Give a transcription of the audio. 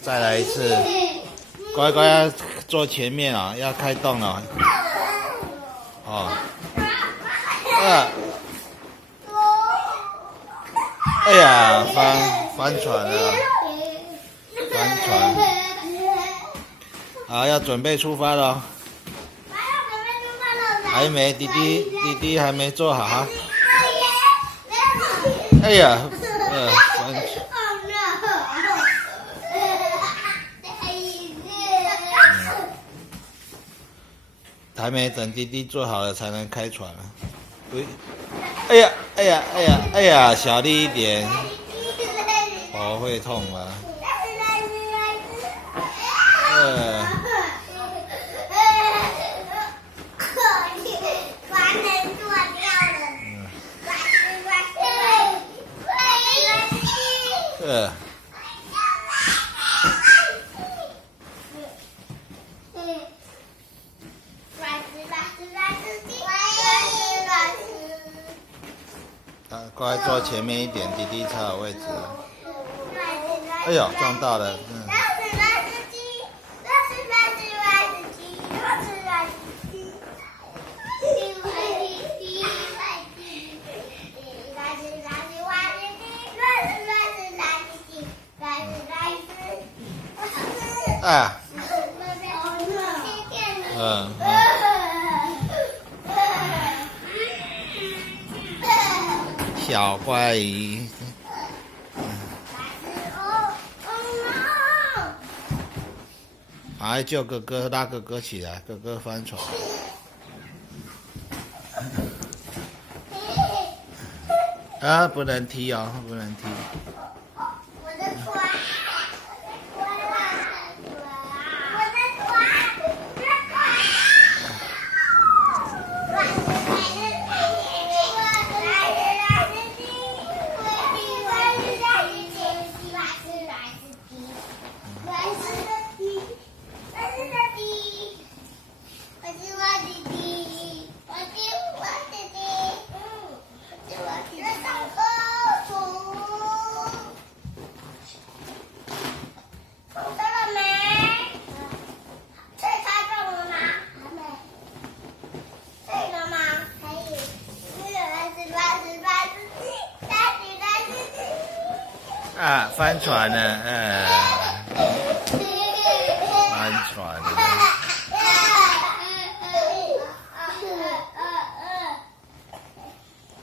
再来一次，乖乖要坐前面啊、要开动了。哦，哎呀，翻船了，翻船。好，要准备出发了。还没，弟弟还没做好哈。哎呀，翻船。还没等弟弟做好了才能开船啊！哎呀，小力一点，头会痛吗？乖，坐前面一点，弟弟才有位置。哎呦，撞到了。啊。小怪鱼，还救哥哥，拉哥哥起来，哥哥翻船。啊，不能踢哦，不能踢。啊，翻船了，翻船了。